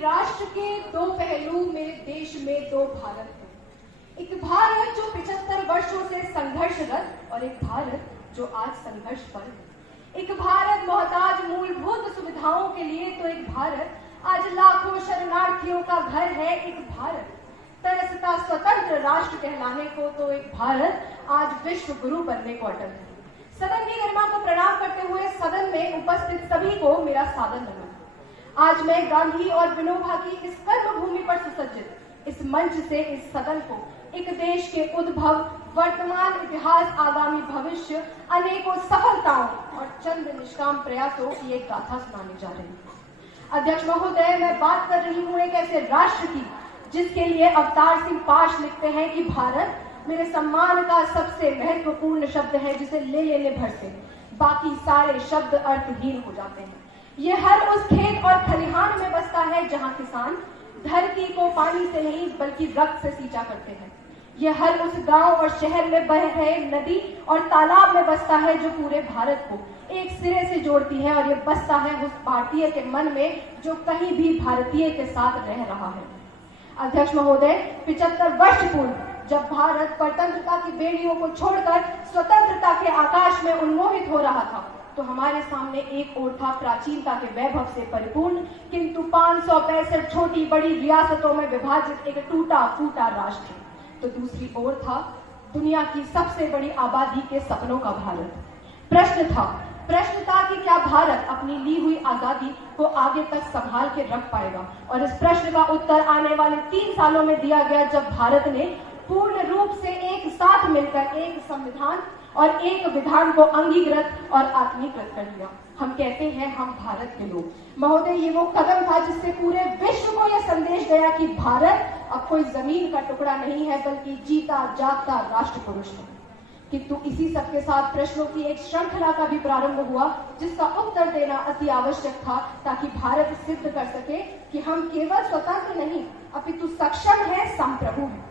राष्ट्र के दो पहलू, मेरे देश में दो भारत हैं। एक भारत जो 75 वर्षों से संघर्षरत और एक भारत जो आज संघर्ष पर है। एक भारत मोहताज मूलभूत सुविधाओं के लिए तो एक भारत आज लाखों शरणार्थियों का घर है। एक भारत तरसता स्वतंत्र राष्ट्र कहलाने को तो एक भारत आज विश्व गुरु बनने को अटल है। सदन की गरिमा को प्रणाम करते हुए सदन में उपस्थित सभी को मेरा सादर नमन। आज मैं गांधी और विनोबा की इस कर्म भूमि पर सुसज्जित इस मंच से इस सदन को एक देश के उद्भव, वर्तमान, इतिहास, आगामी भविष्य, अनेकों सफलताओं और चंद निष्काम प्रयासों की एक गाथा सुनाने जा रही हूँ। अध्यक्ष महोदय, मैं बात कर रही हूँ एक ऐसे राष्ट्र की जिसके लिए अवतार सिंह पाश लिखते हैं कि भारत मेरे सम्मान का सबसे महत्वपूर्ण शब्द है, जिसे ले लेने भर से बाकी सारे शब्द अर्थहीन हो जाते हैं। ये हर उस खेत और खलिहान में बसता है जहां किसान धरती को पानी से नहीं बल्कि रक्त से सींचा करते हैं। ये हर उस गांव और शहर में बह रहे नदी और तालाब में बसता है जो पूरे भारत को एक सिरे से जोड़ती है, और ये बसता है उस भारतीय के मन में जो कहीं भी भारतीय के साथ रह रहा है। अध्यक्ष महोदय, 75 वर्ष पूर्व जब भारत स्वतंत्रता की बेड़ियों को छोड़कर स्वतंत्रता के आकाश में उन्मोहित हो रहा था, तो हमारे सामने एक ओर था प्राचीनता के वैभव से परिपूर्ण किंतु 565 छोटी बड़ी रियासतों में विभाजित एक टूटा फूटा राष्ट्र, तो दूसरी ओर था दुनिया की सबसे बड़ी आबादी के सपनों का भारत। प्रश्न था कि क्या भारत अपनी ली हुई आजादी को आगे तक संभाल के रख पाएगा, और इस प्रश्न का उत्तर आने वाले 3 सालों में दिया गया, जब भारत ने पूर्ण रूप से एक साथ मिलकर एक संविधान और एक विधान को अंगीकृत और आत्मीकृत कर लिया। हम कहते हैं हम भारत के लोग। महोदय, ये वो कदम था जिससे पूरे विश्व को यह संदेश गया कि भारत अब कोई जमीन का टुकड़ा नहीं है बल्कि जीता जागता राष्ट्र पुरुष है। किंतु इसी सबके साथ प्रश्नों की एक श्रृंखला का भी प्रारंभ हुआ, जिसका उत्तर देना अति आवश्यक था ताकि भारत सिद्ध कर सके कि हम केवल स्वतंत्र नहीं अपितु सक्षम है, संप्रभु है।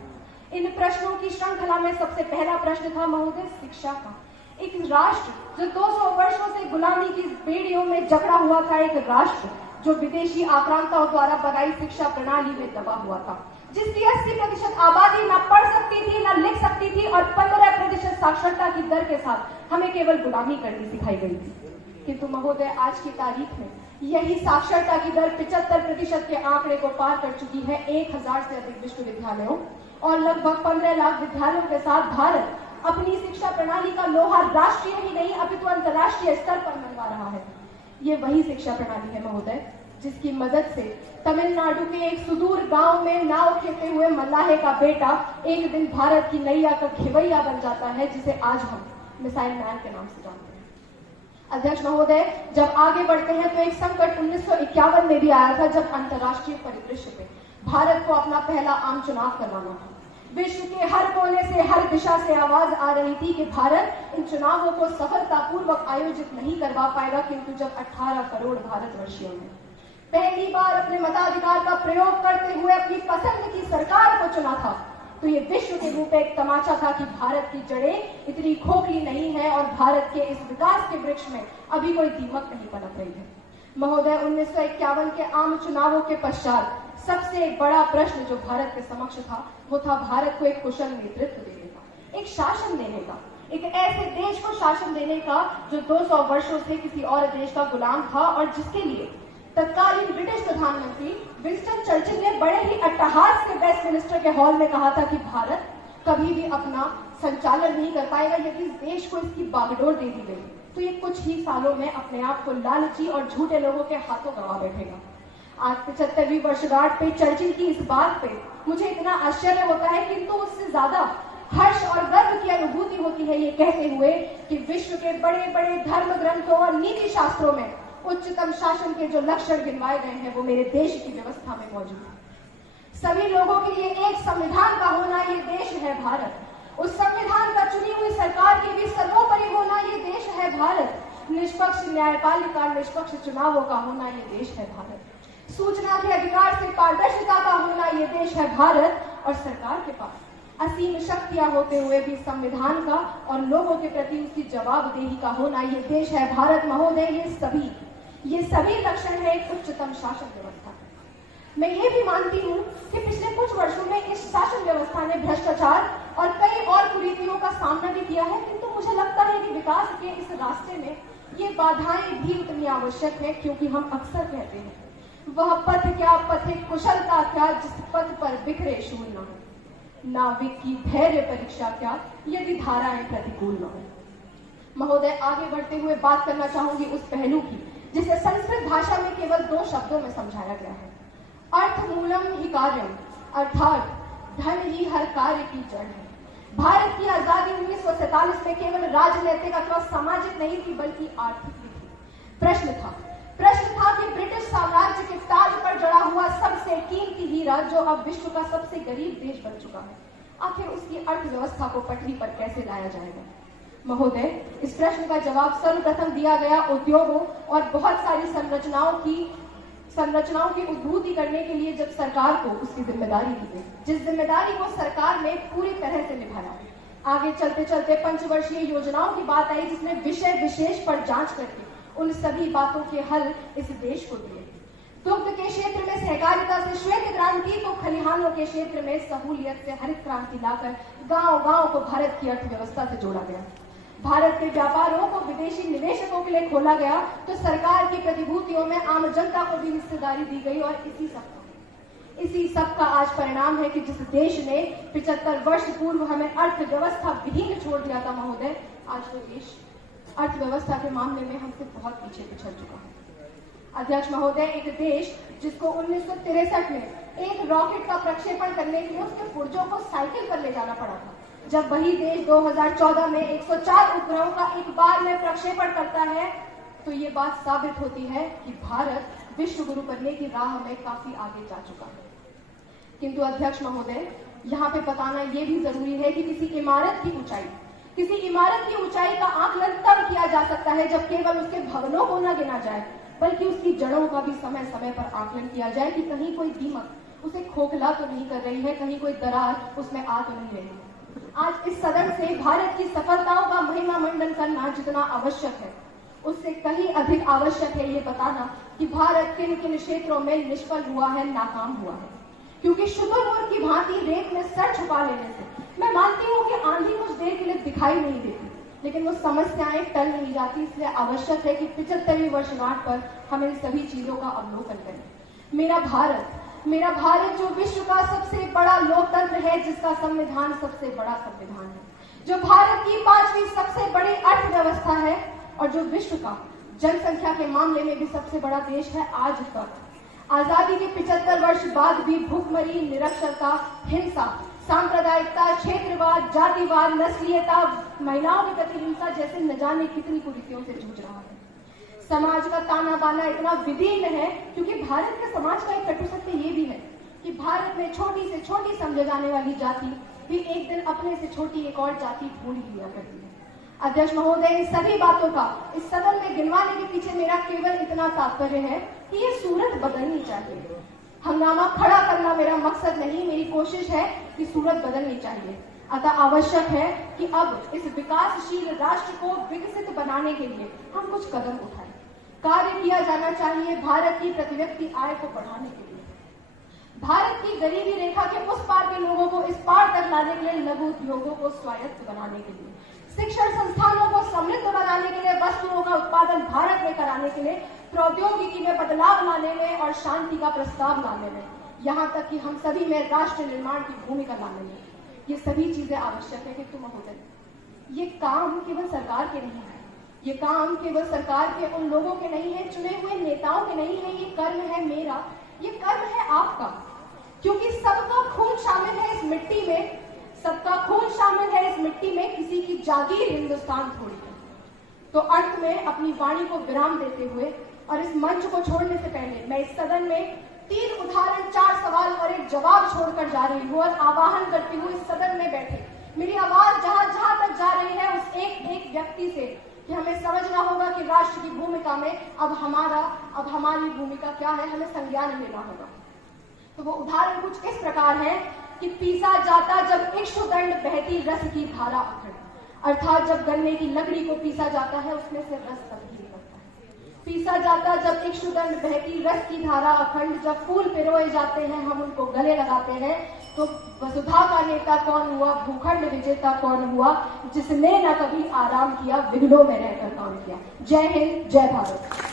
इन प्रश्नों की श्रृंखला में सबसे पहला प्रश्न था महोदय शिक्षा का। एक राष्ट्र जो 200 वर्षों से गुलामी की बेड़ियों में जकड़ा हुआ था, एक राष्ट्र जो विदेशी आक्रांताओं द्वारा बनाई शिक्षा प्रणाली में दबा हुआ था, जिसकी 80% आबादी न पढ़ सकती थी न लिख सकती थी और 15% साक्षरता की दर के साथ हमें केवल गुलामी करनी सिखाई गई थी। किंतु महोदय, आज की तारीख में यही साक्षरता की दर 75% के आंकड़े को पार कर चुकी है। 1000 से अधिक विश्वविद्यालयों और लगभग 15 लाख विद्यालयों के साथ भारत अपनी शिक्षा प्रणाली का लोहा राष्ट्रीय ही नहीं अपितु अंतर्राष्ट्रीय स्तर पर मनवा रहा है। ये वही शिक्षा प्रणाली है महोदय जिसकी मदद से तमिलनाडु के एक सुदूर गांव में नाव खेते हुए मल्लाहे का बेटा एक दिन भारत की नैया का खेवैया बन जाता है, जिसे आज हम मिसाइल मैन के नाम से जानते हैं। अध्यक्ष महोदय, जब आगे बढ़ते हैं तो एक संकट 1951 में भी आया था, जब अंतर्राष्ट्रीय परिदृश्य पे भारत को अपना पहला आम चुनाव करवाना था। विश्व के हर कोने से, हर दिशा से आवाज आ रही थी कि भारत इन चुनावों को सफलतापूर्वक आयोजित नहीं करवा पाएगा। किंतु जब 18 करोड़ भारतवर्षियों ने पहली बार अपने मताधिकार का प्रयोग करते हुए अपनी पसंद की सरकार को चुना था, तो ये विश्व के रूप में एक तमाचा था कि भारत की जड़ें इतनी खोखली नहीं है और भारत के इस विकास के वृक्ष में अभी कोई दीमक नहीं पनप रही है। महोदय, 1951 के आम चुनावों के पश्चात सबसे बड़ा प्रश्न जो भारत के समक्ष था, वो था भारत को एक कुशल नेतृत्व देने का, एक शासन देने का, एक ऐसे देश को शासन देने का जो 200 वर्षों से किसी और देश का गुलाम था, और जिसके लिए तत्कालीन ब्रिटिश प्रधानमंत्री विंस्टन चर्चिल ने बड़े ही अट्टहास के वेस्टमिनिस्टर के हॉल में कहा था कि भारत कभी भी अपना संचालन नहीं कर पाएगा यदि इस देश को इसकी बागडोर दे दी गई, तो ये कुछ ही सालों में अपने आप को लालची और झूठे लोगों के हाथों गंवा बैठेगा। आज 75वीं वर्षगांठ पे चर्चिल की इस बात पे मुझे इतना आश्चर्य होता है, किंतु उससे ज्यादा हर्ष और गर्व की अनुभूति होती है ये कहते हुए कि विश्व के बड़े बड़े धर्म ग्रंथों और नीति शास्त्रों में उच्चतम शासन के जो लक्षण गिनवाए गए हैं वो मेरे देश की व्यवस्था में मौजूद है। सभी लोगों के लिए एक संविधान का होना ये देश है भारत, उस संविधान का चुनी हुई सरकार के भी सर्वोपरि होना ये देश है भारत, निष्पक्ष न्यायपालिका, निष्पक्ष चुनावों का होना ये देश है भारत, सूचना के अधिकार से पारदर्शिता का होना ये देश है भारत, और सरकार के पास असीम शक्तियां होते हुए भी संविधान का और लोगों के प्रति उसकी जवाबदेही का होना ये देश है भारत। महोदय, ये सभी लक्षण है एक उच्चतम शासन व्यवस्था। मैं ये भी मानती हूँ कि पिछले कुछ वर्षों में इस शासन व्यवस्था ने भ्रष्टाचार और कई और कुरीतियों का सामना भी किया है, किंतु मुझे लगता है कि विकास के इस रास्ते में ये बाधाएं भी उतनी आवश्यक है, क्योंकि हम अक्सर कहते हैं वह पथ क्या पथिक कुशलता क्या जिस पथ पर बिखरे शूल न हो, नाविक की धैर्य परीक्षा क्या यदि धाराएं प्रतिकूल न हो। महोदय, आगे बढ़ते हुए बात करना चाहूंगी उस पहलू की जिसे संस्कृत भाषा में केवल 2 शब्दों में समझाया गया है, अर्थमूलम ही कार्यम, अर्थात धन ही हर कार्य की जड़ है। भारत की आजादी 1947 में केवल राजनीतिक अथवा सामाजिक नहीं थी, बल्कि आर्थिक भी थी। प्रश्न था कि ब्रिटिश साम्राज्य के ताज पर जड़ा हुआ सबसे कीमती हीरा, जो अब विश्व का सबसे गरीब देश बन चुका है, आखिर उसकी अर्थव्यवस्था को पटरी पर कैसे लाया जाएगा। महोदय, इस प्रश्न का जवाब सर्वप्रथम दिया गया उद्योगों और बहुत सारी संरचनाओं की उद्भूति करने के लिए, जब सरकार को उसकी जिम्मेदारी दी गई, जिस जिम्मेदारी को सरकार ने पूरी तरह से निभाया। आगे चलते चलते पंचवर्षीय योजनाओं की बात आई, जिसने विषय विशेष पर जांच करके उन सभी बातों के हल इस देश को दिए। दुग्ध के क्षेत्र में सहकारिता से श्वेत क्रांति, तो खलिहानों के क्षेत्र में सहूलियत से हरित क्रांति लाकर गांव-गांव को भारत की अर्थव्यवस्था से जोड़ा गया। भारत के व्यापारों को विदेशी निवेशकों के लिए खोला गया, तो सरकार की प्रतिभूतियों में आम जनता को भी हिस्सेदारी दी गई। और इसी सब का आज परिणाम है कि जिस देश ने 75 वर्ष पूर्व हमें अर्थव्यवस्था विहीन छोड़ दिया था महोदय, आज वो देश अर्थव्यवस्था के मामले में हमसे बहुत पीछे पिछड़ चुका है। अध्यक्ष महोदय, एक देश जिसको 1963 में एक रॉकेट का प्रक्षेपण करने के लिए उसके पुर्जों को साइकिल पर ले जाना पड़ा था, जब वही देश 2014 में 104 उपग्रहों का एक बार में प्रक्षेपण करता है, तो ये बात साबित होती है कि भारत विश्व गुरु बनने की राह में काफी आगे जा चुका है। किंतु अध्यक्ष महोदय, यहाँ पे बताना ये भी जरूरी है कि किसी इमारत की ऊंचाई का आकलन तब किया जा सकता है जब केवल उसके भवनों को न गिना जाए, बल्कि उसकी जड़ों का भी समय समय पर आकलन किया जाए कि कहीं कोई दीमक उसे खोखला तो नहीं कर रही है, कहीं कोई दरार उसमें आ तो नहीं रही है। आज इस सदन से भारत की सफलताओं का महिमा मंडन करना जितना आवश्यक है, उससे कहीं अधिक आवश्यक है ये बताना कि भारत किन किन क्षेत्रों में निष्फल हुआ है, नाकाम हुआ है। क्योंकि शुतुरमुर्ग की भांति रेत में सर छुपा लेने से मैं मानती हूँ कि आंधी कुछ देर के लिए दिखाई नहीं देती, लेकिन वो समस्याएं टल नहीं जाती। इसलिए आवश्यक है कि 75वीं वर्षगांठ पर हम इन सभी चीजों का अवलोकन करें। मेरा भारत जो विश्व का सबसे बड़ा लोकतंत्र है, जिसका संविधान सबसे बड़ा संविधान है, जो भारत की 5वीं सबसे बड़ी अर्थव्यवस्था है और जो विश्व का जनसंख्या के मामले में भी सबसे बड़ा देश है, आज तक आजादी के 75 वर्ष बाद भी भूखमरी, निरक्षरता, हिंसा, सांप्रदायिकता, क्षेत्रवाद, जातिवाद, नस्लीयता, महिलाओं के प्रति हिंसा जैसे न जाने कितनी कुरीतियों से जूझ रहा है। समाज का ताना बाना इतना विदीर्ण है, क्योंकि भारत के समाज का एक कटु सत्य ये भी है कि भारत में छोटी से छोटी समझे जाने वाली जाति भी एक दिन अपने से छोटी एक और जाति ढूंढ लिया करती है। अध्यक्ष महोदय, इन सभी बातों का इस सदन में गिनवाने के पीछे मेरा केवल इतना तात्पर्य है कि ये सूरत बदलनी चाहिए। हंगामा खड़ा करना मेरा मकसद नहीं, मेरी कोशिश है कि सूरत बदलनी चाहिए। अतः आवश्यक है कि अब इस विकासशील राष्ट्र को विकसित बनाने के लिए हम कुछ कदम उठाएं। कार्य किया जाना चाहिए भारत की प्रति व्यक्ति आय को बढ़ाने के लिए, भारत की गरीबी रेखा के उस पार के लोगों को इस पार तक लाने के लिए, लघु उद्योगों को स्वायत्त बनाने के लिए, शिक्षण संस्थानों को समृद्ध बनाने के लिए, वस्तुओं का उत्पादन भारत में कराने के लिए, प्रौद्योगिकी में बदलाव लाने में और शांति का प्रस्ताव लाने में, यहाँ तक कि हम सभी में राष्ट्र निर्माण की भूमिका लाने में, ये सभी चीजें आवश्यक है। कि महोदय, ये काम केवल सरकार के नहीं है, ये काम केवल सरकार के उन लोगों के नहीं है, चुने हुए नेताओं के नहीं है, ये कर्म है मेरा, ये कर्म है आपका, क्योंकि सबका खून शामिल है इस मिट्टी में, सबका खून शामिल है इस मिट्टी में, किसी की जागीर हिंदुस्तान थोड़ी है। तो अंत में अपनी वाणी को विराम देते हुए और इस मंच को छोड़ने से पहले मैं इस सदन में 3 उदाहरण, 4 सवाल और 1 जवाब छोड़कर जा रही हूँ और आह्वान करती हूँ इस सदन में बैठे मेरी आवाज जहां तक जा रही है उस एक व्यक्ति से कि हमें समझना होगा कि राष्ट्र की भूमिका में अब हमारी भूमिका क्या है, हमें संज्ञान लेना होगा। तो वो उदाहरण कुछ इस प्रकार है कि पीसा जाता जब इक्षुदंड बहती रस की धारा अखड़, अर्थात जब गन्ने की लकड़ी को पीसा जाता है उसमें से रस तभी निकलता है। पीसा जाता जब इक्षुदंड बहती रस की धारा अखंड, जब फूल पिरोए जाते हैं हम उनको गले लगाते हैं, तो वसुधा का नेता कौन हुआ, भूखंड विजेता कौन हुआ, जिसने न कभी आराम किया, विघ्नों में रहकर काम किया। जय हिंद, जय भारत।